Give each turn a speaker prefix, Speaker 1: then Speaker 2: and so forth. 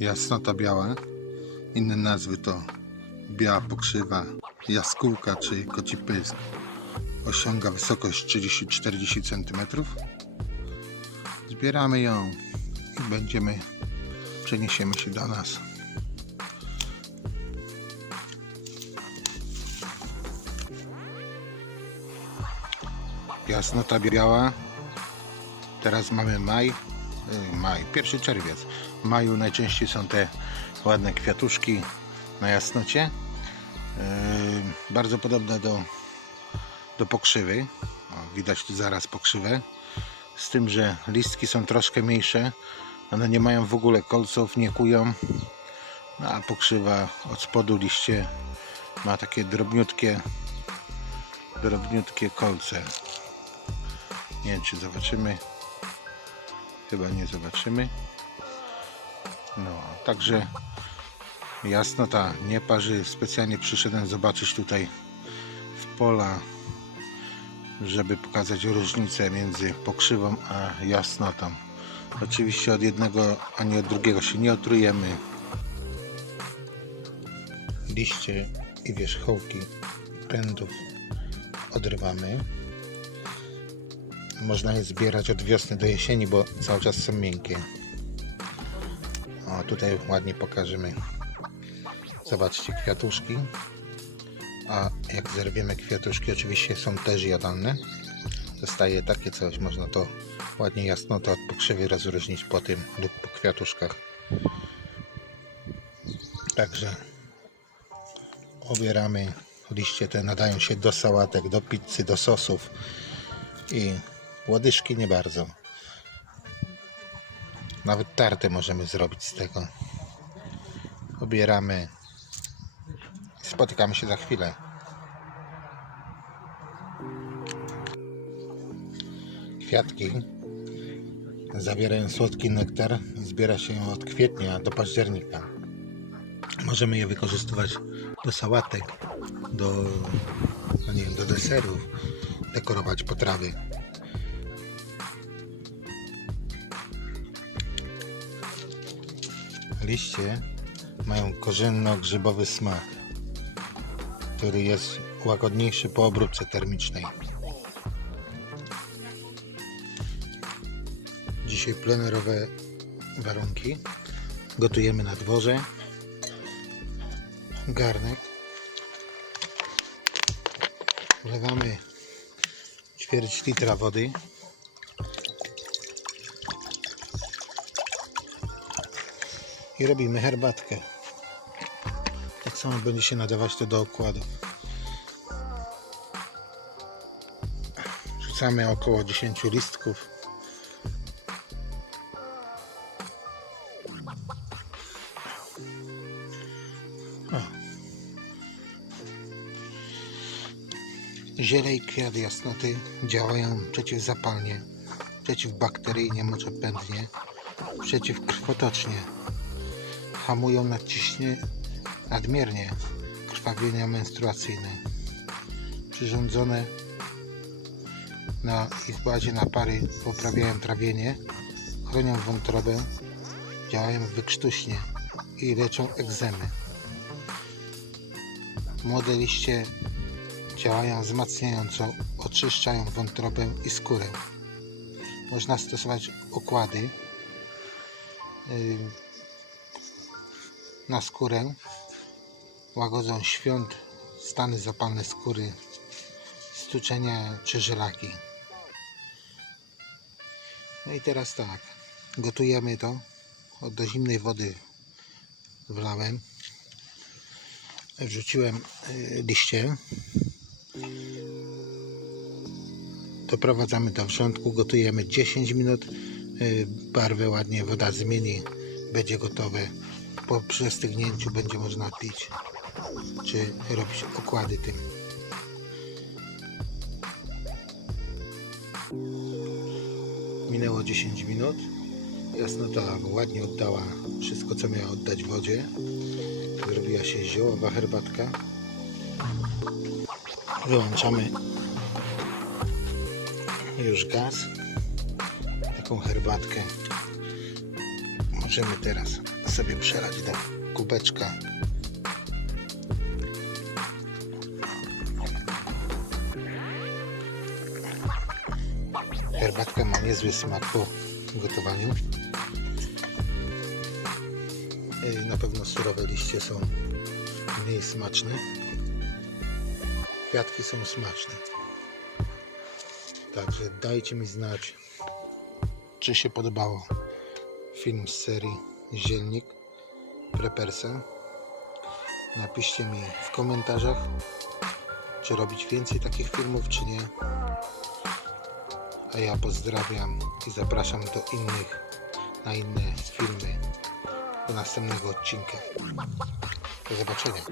Speaker 1: Jasnota biała. Inne nazwy to biała pokrzywa, jaskółka czy koci pysk. Osiąga wysokość 30-40 cm. Zbieramy ją i będziemy, przeniesiemy się do nas. Jasnota biała. Teraz mamy maj. Maj, pierwszy czerwiec. W maju najczęściej są te ładne kwiatuszki na jasnocie. Yy, bardzo podobne do, do pokrzywy. Widać tu zaraz pokrzywę. Z tym, że listki są troszkę mniejsze. One nie mają w ogóle kolców, nie kują. No, a pokrzywa od spodu liście ma takie drobniutkie drobniutkie kolce. Nie wiem czy zobaczymy. Chyba nie zobaczymy. No, także jasnota nie parzy. Specjalnie przyszedłem zobaczyć tutaj w pola, żeby pokazać różnicę między pokrzywą a jasnotą. Oczywiście od jednego ani od drugiego się nie otrujemy. Liście i wierzchołki pędów odrywamy. Można je zbierać od wiosny do jesieni, bo cały czas są miękkie. O, tutaj ładnie pokażemy. Zobaczcie, kwiatuszki. A jak zerwiemy kwiatuszki, oczywiście są też jadalne. Zostaje takie coś, można to ładnie jasno to od pokrzywy rozróżnić po tym lub po kwiatuszkach. Także obieramy liście te nadają się do sałatek, do pizzy, do sosów i łodyżki nie bardzo. Nawet tartę możemy zrobić z tego. Obieramy. Spotykamy się za chwilę. Kwiatki zawierają słodki nektar. Zbiera się od kwietnia do października. Możemy je wykorzystywać do sałatek, do, no nie wiem, do deserów, dekorować potrawy. Liście mają korzenno-grzybowy smak, który jest łagodniejszy po obróbce termicznej. Dzisiaj plenerowe warunki. Gotujemy na dworze. Garnek. Wlewamy ćwierć litra wody. I robimy herbatkę. Tak samo będzie się nadawać to do okładu. Rzucamy około 10 listków. Ziele i kwiat jasnoty działają przeciwzapalnie, przeciwbakteryjnie, moczopędnie, przeciwkrwotocznie. Hamują nadciśnie, nadmiernie krwawienia menstruacyjne. Przyrządzone na ich bazie napary poprawiają trawienie, chronią wątrobę, działają wykrztuśnie i leczą egzemy. Młode liście działają wzmacniająco, oczyszczają wątrobę i skórę. Można stosować okłady yy, na skórę, łagodzą świąt, stany zapalne skóry, stuczenia czy żelaki. No i teraz tak, gotujemy to, do zimnej wody wlałem, wrzuciłem y, liście, doprowadzamy do wrzątku, gotujemy 10 minut, y, barwę ładnie woda zmieni, będzie gotowe. Po przestygnięciu będzie można pić, czy robić okłady tym. Minęło 10 minut. Jasnota ładnie oddała wszystko, co miała oddać wodzie. Zrobiła się ziołowa herbatka. Wyłączamy już gaz. Taką herbatkę możemy teraz sobie przelać do kubeczka. Herbatka ma niezły smak po gotowaniu. Na pewno surowe liście są mniej smaczne. Kwiatki są smaczne. Także dajcie mi znać, czy się podobało film z serii Zielnik Prepersa. Napiszcie mi w komentarzach, czy robić więcej takich filmów, czy nie. A ja pozdrawiam i zapraszam do innych, na inne filmy, do następnego odcinka. Do zobaczenia.